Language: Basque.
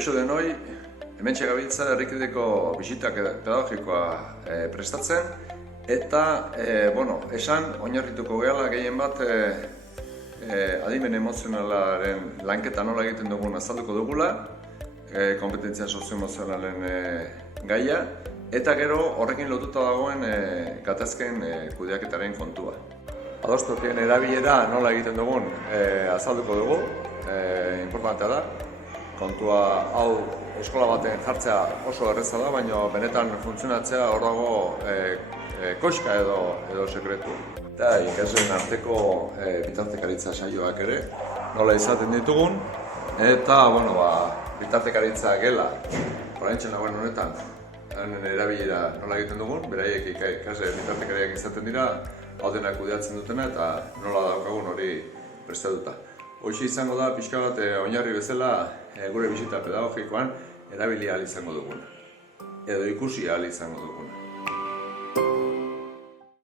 Kaixo denoi, hementxe gabiltza herrikideko bisitak pedagogikoa prestatzen eta, esan, oinarrituko gehala gehien bat adimen emozionalaren lanketa nola egiten dugun azalduko dugula, kompetentzia sozio-emozionalen gaia, eta gero horrekin lotuta dagoen gatazken kudeaketaren kontua. Adostokien erabilera nola egiten dugun azalduko dugu, importantea da. Kontua hau eskola baten jartzea oso erreza da, baina benetan funtzionatzea hor dago koxka edo sekretu. Eta ikasleen arteko bitartekaritza saioak ere nola izaten ditugun, eta bitartekaritza gela oraintxe nagoen honetan honen erabilera nola egiten dugun, beraiek ikasle bitartekariak izaten dira, hau denak kudeatzen dutena eta nola daukagun hori prestatuta. Hoxe izango da pixka bat oinarri bezala gure bisita pedagogikoan erabili ahal izango duguna, edo ikusi ahal izango duguna.